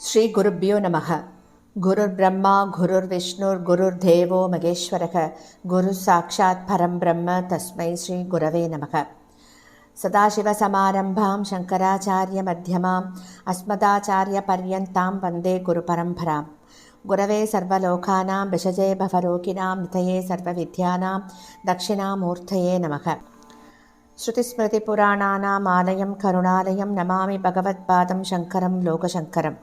ஸ்ரீ குருப்யோ நமக. குருர் பிரம்மா குருர் விஷ்ணுர் குருர் தேவோ மகேஸ்வரக குரு சாட்சாத் பரம் பிரம்ம தஸ்மை ஸ்ரீ குரவே நமக. சதாசிவசமாரம்பாம் சங்கராச்சாரிய மத்தியமாம் அஸ்மதாச்சாரிய பர்யந்தாம் வந்தே குரு பரம்பராம். குரவே சர்வலோகானாம் விஷஜே பவரோகிணாம் நிதயே சர்வவித்யானாம் தட்சிணாமூர்த்தயே நமக. ஸ்ருதிஸ்மிருதிபுராணானாம் ஆலயம் கருணாலயம் நமாமி பகவத்பாதம் சங்கரம் லோகசங்கரம்.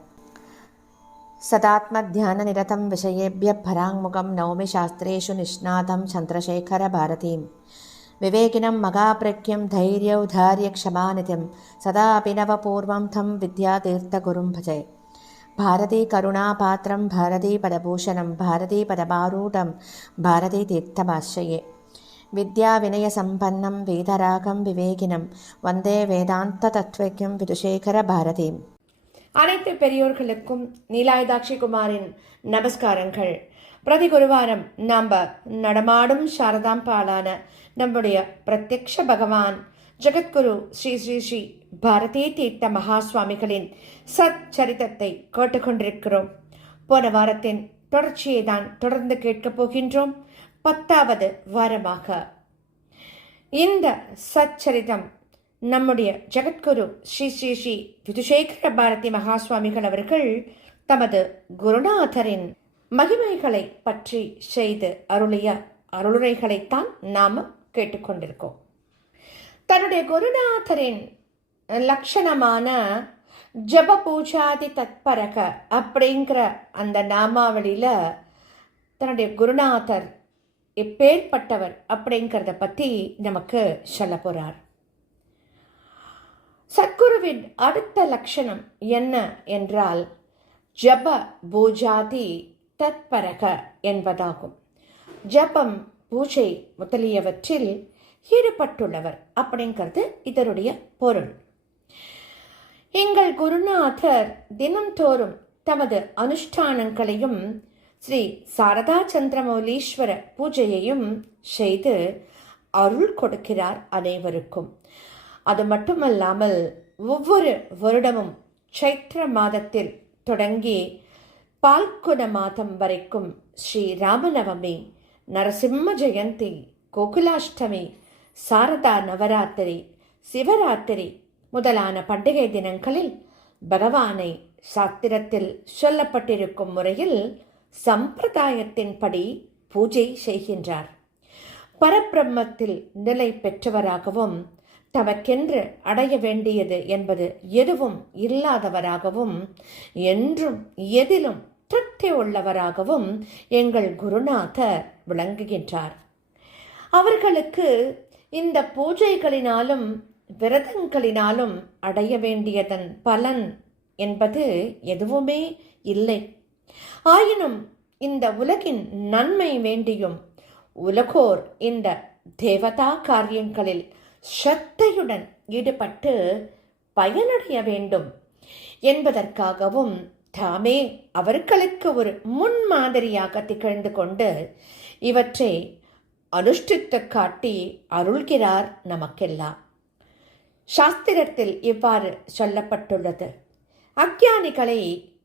सदात्मध्याननिरतं विषयेभ्यः पराङ्मुखं नौमि शास्त्रेषु निष्णातं चन्द्रशेखरभारतीं. विवेकिनं मगाप्रज्ञं धैर्यौधार्यक्षमानिधिं सदा अभिनवपूर्वं तं विद्यातीर्थगुरुं भजे. भारतीकरुणापात्रं भारतीपदभूषणं भारतीपदमारूढं भारतीतीर्थमाश्रये. विद्याविनयसम्पन्नं वेदरागं विवेकिनं वन्दे वेदान्ततत्त्वज्ञं विदुशेखरभारतीम्. அனைத்து பெரியோர்களுக்கும் நீலாயுதாட்சி குமாரின் நமஸ்காரங்கள். பிரதி குருவாரம் நாம் நடமாடும் சாரதாம்பாலான நம்முடைய பிரத்யக்ஷ பகவான் ஜெகத்குரு ஸ்ரீ ஸ்ரீ ஸ்ரீ பாரதி தீர்த்த மகாசுவாமிகளின் சத் சரிதத்தை கேட்டுக்கொண்டிருக்கிறோம். போன வாரத்தின் தொடர்ச்சியை தான் தொடர்ந்து கேட்கப் போகின்றோம். 10வது வாரமாக இந்த சச்சரிதம் நம்முடைய ஜெகத்குரு ஸ்ரீ ஸ்ரீ ஸ்ரீ விதுசேகர பாரதி மகாசுவாமிகள் அவர்கள் தமது குருநாதரின் மகிமைகளை பற்றி செய்து அருளிய அருளுரைகளைத்தான் நாம் கேட்டுக்கொண்டிருக்கோம். தன்னுடைய குருநாதரின் லட்சணமான ஜப பூஜாதி தத்பரக அப்படிங்கிற அந்த நாமாவளியில தன்னுடைய குருநாதர் எப்பேற்பட்டவர் அப்படிங்கிறத பற்றி நமக்கு சொல்ல போறார். சத்குருவின் அடுத்த லட்சணம் என்ன என்றால் ஜப பூஜாதி தத்பரக என்பதாகும். ஜபம் பூஜை முதலியவற்றில் ஈடுபட்டுள்ளவர் அப்படிங்கிறது இதனுடைய பொருள். எங்கள் குருநாதர் தினம்தோறும் தமது அனுஷ்டானங்களையும் ஸ்ரீ சாரதா சந்திரமௌலீஸ்வர பூஜையையும் செய்து அருள் கொடுக்கிறார் அனைவருக்கும். அது மட்டுமல்லாமல் ஒவ்வொரு வருடமும் சைத்திர மாதத்தில் தொடங்கி பால்குன மாதம் வரைக்கும் ஸ்ரீ ராமநவமி, நரசிம்ம ஜெயந்தி, கோகுலாஷ்டமி, சாரதா நவராத்திரி, சிவராத்திரி முதலான பண்டிகை தினங்களில் பகவானை சாத்திரத்தில் சொல்லப்பட்டிருக்கும் முறையில் சம்பிரதாயத்தின்படி பூஜை செய்கின்றார். பரபிரம்மத்தில் நிலை பெற்றவராகவும் தமக்கென்று அடைய வேண்டியது என்பது எதுவும் இல்லாதவராகவும் என்றும் எதிலும் திருப்தி உள்ளவராகவும் எங்கள் குருநாதர் விளங்குகின்றார். அவர்களுக்கு இந்த பூஜைகளினாலும் விரதங்களினாலும் அடைய வேண்டியதன் பலன் என்பது எதுவுமே இல்லை. ஆயினும் இந்த உலகின் நன்மை வேண்டியும் உலகோர் இந்த தேவதா காரியங்களில் ஸ்ரத்தையுடன் ஈடுபட்டு பயனடைய வேண்டும் என்பதற்காகவும் தாமே அவர்களுக்கு ஒரு முன்மாதிரியாக திகழ்ந்து கொண்டு இவற்றை அனுஷ்டித்து காட்டி அருள்கிறார் நமக்கெல்லாம். சாஸ்திரத்தில் இவ்வாறு சொல்லப்பட்டுள்ளது: அஞ்ஞானிகளை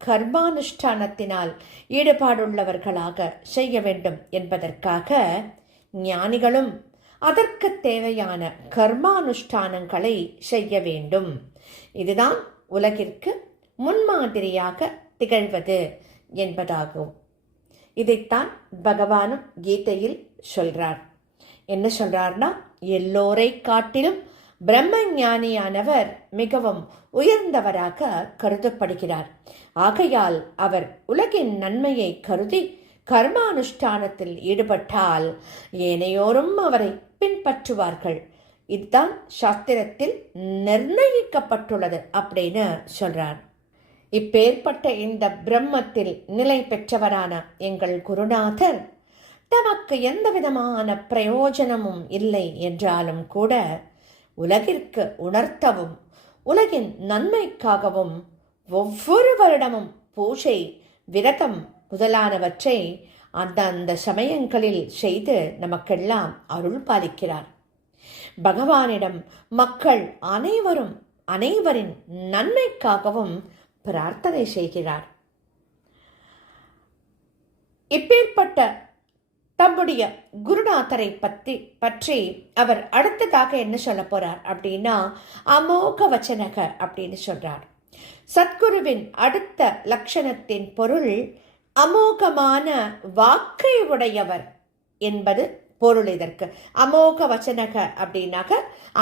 கர்மானுஷ்டானத்தினால் ஈடுபாடுள்ளவர்களாக செய்ய வேண்டும் என்பதற்காக ஞானிகளும் அதற்கு தேவையான கர்மானுஷ்டானங்களை செய்ய வேண்டும். இதுதான் உலகிற்கு முன்மாதிரியாக திகழ்வது என்பதாகும். இதைத்தான் பகவானும் கீதையில் சொல்றார். என்ன சொல்றார்னா, எல்லோரை காட்டிலும் பிரம்ம ஞானியானவர் மிகவும் உயர்ந்தவராக கருதப்படுகிறார். ஆகையால் அவர் உலகின் நன்மையை கருதி கர்மானுஷ்டானத்தில் ஈடுபட்டால் ஏனையோரும் அவரை பின்பற்றுவார்கள். இதுதான் சாஸ்திரத்தில் நிர்ணயிக்கப்பட்டுள்ளது அப்படின்னு சொல்றார். இப்பேற்பட்ட இந்த பிரம்மத்தில் நிலை பெற்றவரான எங்கள் குருநாதர் தமக்கு எந்த விதமான பிரயோஜனமும் இல்லை என்றாலும் கூட உலகிற்கு உணர்த்தவும் உலகின் நன்மைக்காகவும் ஒவ்வொரு வருடமும் பூஜை, விரதம் முதலானவற்றை அந்தந்த சமயங்களில் செய்து நமக்கெல்லாம் அருள் பாலிக்கிறார். பகவானிடம் மக்கள் அனைவரின் நன்மைக்காகவும் பிரார்த்தனை செய்கிறார். இப்பேற்பட்ட தம்முடைய குருநாதரை பற்றி அவர் அடுத்ததாக என்ன சொல்ல போறார் அப்படின்னா, அமோக வச்சனக அப்படின்னு சொல்றார். சத்குருவின் அடுத்த லட்சணத்தின் பொருள் அமோகமான வாக்கை உடையவர் என்பது பொருள். இதற்கு அமோக வச்சனக அப்படின்னாக்க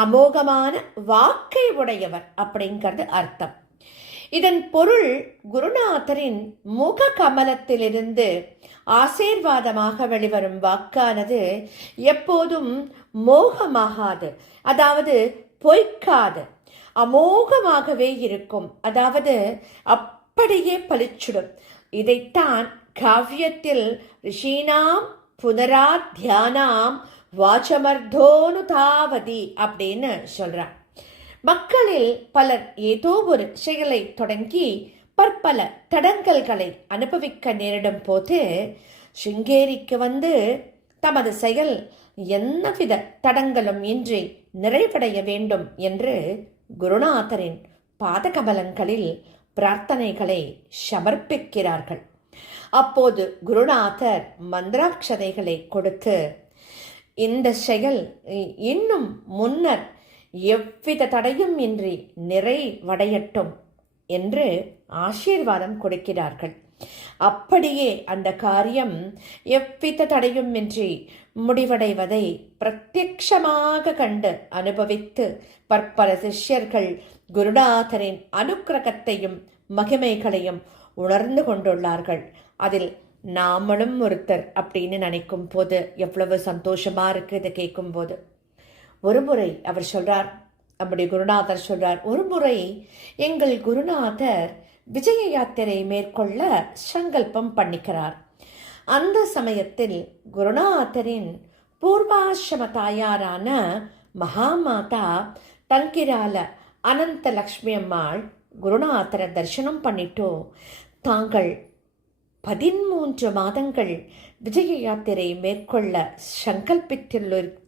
அமோகமான வாக்கை உடையவர் அப்படிங்கிறது அர்த்தம். இதன் பொருள் குருநாதரின் முக கமலத்திலிருந்து ஆசீர்வாதமாக வெளிவரும் வாக்கானது எப்போதும் மோகமாகாது, அதாவது பொய்க்காது, அமோகமாகவே இருக்கும், அதாவது அப்படியே பளிச்சிடும். இதைத்தான் காவியத்தில் ரிஷீனாம் புனரா தியானாம் வாச்சமர்தோனுதாவதி அப்படின்னு சொல்றார். மக்களில் பலர் ஏதோ ஒரு செயலை தொடங்கி பற்பல தடங்கல்களை அனுபவிக்க நேரிடும் போது சிங்கேரிக்கு வந்து தமது செயல் என்னவித தடங்களும் இன்றி நிறைவடைய வேண்டும் என்று குருநாதரின் பாதகமலங்களில் பிரார்த்தனைகளை சமர்ப்பிக்கிறார்கள். அப்போது குருநாதர் மந்திராட்சதைகளை கொடுத்து இந்த செயல் இன்னும் முன்னர் எவ்வித தடையும் இன்றி நிறைவடையட்டும் என்று ஆசீர்வாதம் கொடுக்கிறார்கள். அப்படியே அந்த காரியம் எவ்வித தடையும் இன்றி முடிவடைவதை பிரத்யக்ஷமாக கண்டு அனுபவித்து பற்பல சிஷ்யர்கள் குருநாதரின் அனுக்கிரகத்தையும் மகிமைகளையும் உணர்ந்து கொண்டுள்ளார்கள். அதில் நாமளும் ஒருத்தர் அப்படின்னு நினைக்கும் போது எவ்வளவு சந்தோஷமா இருக்கு இதை கேட்கும் போது. ஒருமுறை அவர் சொல்றார், நம்முடைய குருநாதர் சொல்றார், ஒருமுறை எங்கள் குருநாதர் விஜய யாத்திரை மேற்கொள்ள சங்கல்பம் பண்ணிக்கிறார். அந்த சமயத்தில் குருநாதரின் பூர்வாசிரம தாயாரான மகாமாதா தங்கிரால அனந்த லக்ஷ்மி அம்மாள் குருநாதரை தரிசனம் பண்ணிட்டோ தாங்கள் 13 மாதங்கள் விஜய யாத்திரை மேற்கொள்ள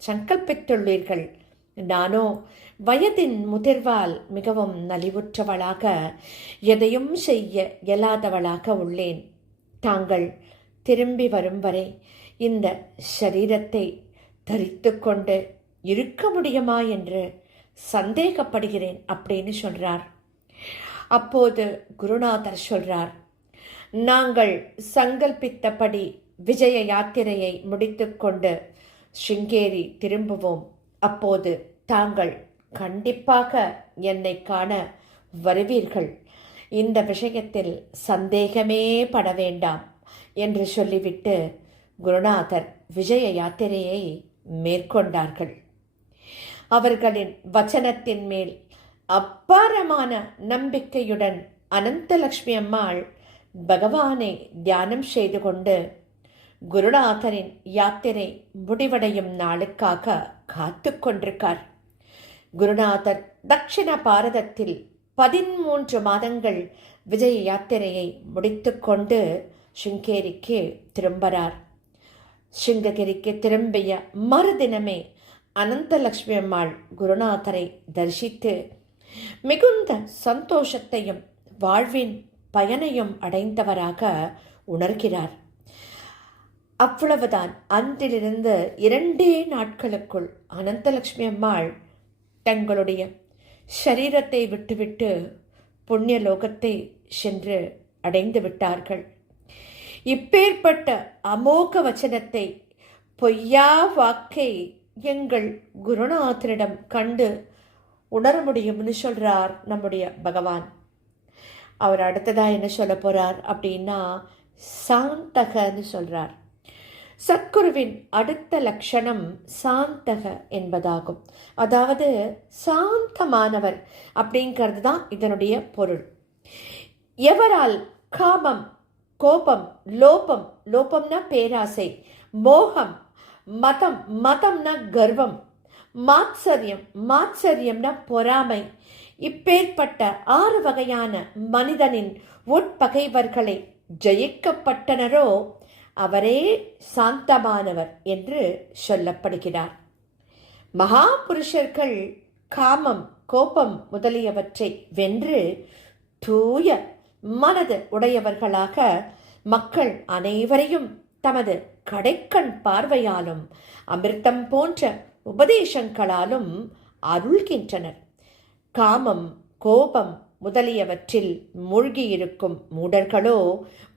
சங்கல்பித்துள்ளீர்கள். நானோ வயதின் முதிர்வால் மிகவும் நலிவுற்றவளாக எதையும் செய்ய இயலாதவளாக உள்ளேன். தாங்கள் திரும்பி வரும் வரை இந்த சரீரத்தை தரித்து கொண்டு இருக்க முடியுமா என்று சந்தேகப்படுகிறேன் அப்படின்னு சொல்றார். அப்போது குருநாதர் சொல்றார், நாங்கள் சங்கல்பித்தபடி விஜய யாத்திரையை முடித்துக்கொண்டு சிங்கேரி திரும்புவோம். அப்போது தாங்கள் கண்டிப்பாக என்னை காண வருவீர்கள். இந்த விஷயத்தில் சந்தேகமே பட வேண்டாம் என்று சொல்லிவிட்டு குருநாதர் விஜய யாத்திரையை மேற்கொண்டார்கள். அவர்களின் வச்சனத்தின் மேல் அப்பாரமான நம்பிக்கையுடன் அனந்தலக்ஷ்மி அம்மாள் பகவானை தியானம் செய்து கொண்டு குருநாதரின் யாத்திரை முடிவடையும் நாளுக்காக காத்து கொண்டிருக்கார். குருநாதர் தட்சிண பாரதத்தில் 13 மாதங்கள் விஜய யாத்திரையை முடித்துக்கொண்டு சிங்கேரிக்கு திரும்புகிறார். சிங்ககிரிக்கு திரும்பிய மறுதினமே அனந்தலக்ஷ்மி அம்மாள் குருநாதரை தரிசித்து மிகுந்த சந்தோஷத்தையும் வாழ்வின் பயனையும் அடைந்தவராக உணர்கிறார். அவ்வளவுதான். அன்றிலிருந்து 2 நாட்களுக்குள் அனந்தலக்ஷ்மி அம்மாள் தங்களுடைய சரீரத்தை விட்டுவிட்டு புண்ணிய லோகத்தை சென்று அடைந்து விட்டார்கள். இப்பேற்பட்ட அமோக வச்சனத்தை, பொய்யா வாக்கை எங்கள் குருநாதரிடம் கண்டு உணர முடியும்னு சொல்றார் நம்முடைய பகவான். அவர் அடுத்ததா என்ன சொல்ல போறார் அப்படின்னா, சாந்தகன்னு சொல்றார். சத்குருவின் அடுத்த லட்சணம் சாந்தக என்பதாகும். அதாவது சாந்தமானவர் அப்படிங்கிறது தான் இதனுடைய பொருள். எவரால் காமம், கோபம், லோபம், லோபம்னா பேராசை, மோகம், மதம்னா கர்வம், மாத்சரியம், மாத்சரியம்னா பொறாமை, இப்பேற்பட்ட 6 வகையான மனிதனின் உட்பகைவர்களை ஜெயிக்கப்பட்டனரோ அவரே சாந்தமானவர் என்று சொல்லப்படுகிறார். மகா புருஷர்கள் காமம், கோபம் முதலியவற்றை வென்று தூய மனது உடையவர்களாக மக்கள் அனைவரையும் தமது கடைக்கண் பார்வையாலும் அமிர்தம் போன்ற உபதேசங்களாலும் அருள்கின்றனர். காமம், கோபம் முதலியவற்றில் மூழ்கியிருக்கும் மூடர்களோ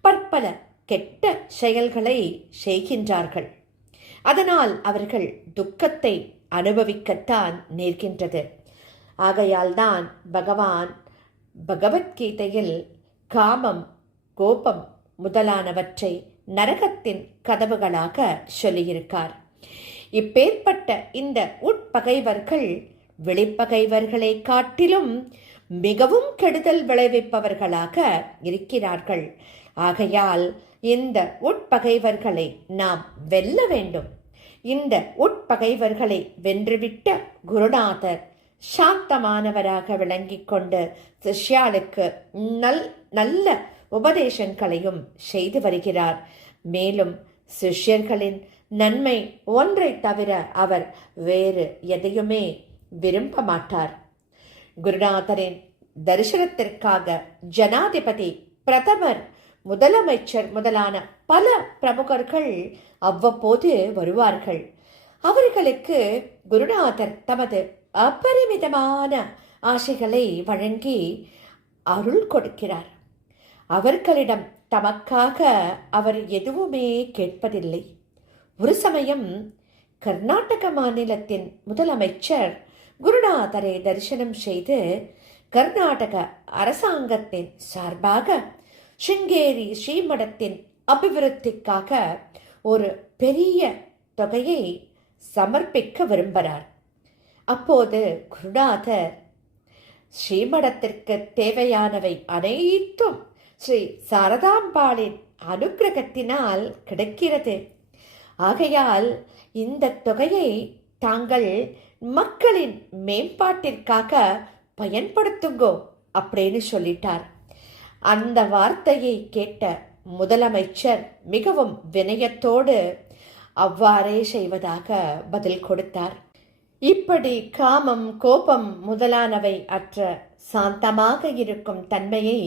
பற்பல கெட்ட செயல்களை செய்கின்றார்கள். அதனால் அவர்கள் துக்கத்தை அனுபவிக்கத்தான் நேர்கின்றது. ஆகையால்தான் பகவான் பகவத்கீதையில் காமம், கோபம் முதலானவற்றை நரகத்தின் கதவுகளாக சொல்லியிருக்கார். இப்பேற்பட்ட இந்த உட்பகைவர்கள் வெளிப்பகைவர்களை காட்டிலும் மிகவும் கெடுதல் விளைவிப்பவர்களாக இருக்கிறார்கள். ஆகையால் இந்த உட்பகைவர்களை நாம் வெல்ல வேண்டும். இந்த உட்பகைவர்களை வென்றுவிட்ட குருநாதர் சாந்தமானவராக விளங்கிக் கொண்டு சிஷ்யாளுக்கு நல்ல உபதேசங்களையும் செய்து வருகிறார். மேலும் சிஷ்யர்களின் நன்மை ஒன்றை தவிர அவர் வேறு எதையுமே விரும்ப மாட்டார். குருநாதரின் தரிசனத்திற்காக ஜனாதிபதி, பிரதமர், முதலமைச்சர் முதலான பல பிரமுகர்கள் அவ்வப்போது வருவார்கள். அவர்களுக்கு குருநாதர் தமது அபரிமிதமான ஆசைகளை வழங்கி அருள் கொடுக்கிறார். அவர்களிடம் தமக்காக அவர் எதுவுமே கேட்பதில்லை. ஒரு சமயம் கர்நாடக மாநிலத்தின் முதலமைச்சர் குருநாதரை தரிசனம் செய்து கர்நாடக அரசாங்கத்தின் சார்பாக சிங்கேரி ஸ்ரீமடத்தின் அபிவிருத்திக்காக ஒரு பெரிய தொகையை சமர்ப்பிக்க விரும்பினார். அப்போது குருநாதர், ஸ்ரீமடத்திற்கு தேவையானவை அனைத்தும் ஸ்ரீ சாரதாம்பாளின் அனுக்கிரகத்தினால் கிடைக்கிறது. ஆகையால் இந்த தொகையை தாங்கள் மக்களின் மேம்பாட்டிற்காக பயன்படுத்துங்கோ அப்படின்னு சொல்லிட்டார். அந்த வார்த்தையை கேட்ட முதலமைச்சர் மிகவும் வினயத்தோடு அவ்வாறே செய்வதாக பதில் கொடுத்தார். இப்படி காமம், கோபம் முதலானவை அற்ற சாந்தமாக இருக்கும் தன்மையை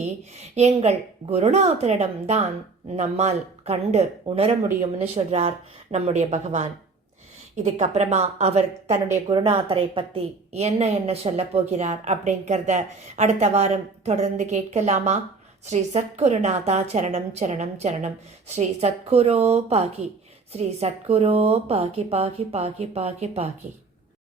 எங்கள் குருநாதரிடம்தான் நம்மால் கண்டு உணர முடியும்னு சொல்றார் நம்முடைய பகவான். இதுக்கப்புறமா அவர் தன்னுடைய குருநாதரை பற்றி என்ன சொல்ல போகிறார் அப்படிங்கிறத அடுத்த வாரம் தொடர்ந்து கேட்கலாமா? ஸ்ரீ சத்குருநாதா சரணம் சரணம் சரணம். ஸ்ரீ சத்குரோ பாகி, ஸ்ரீ சத்குரோ பாகி பாகி பாகி பாகி பாகி.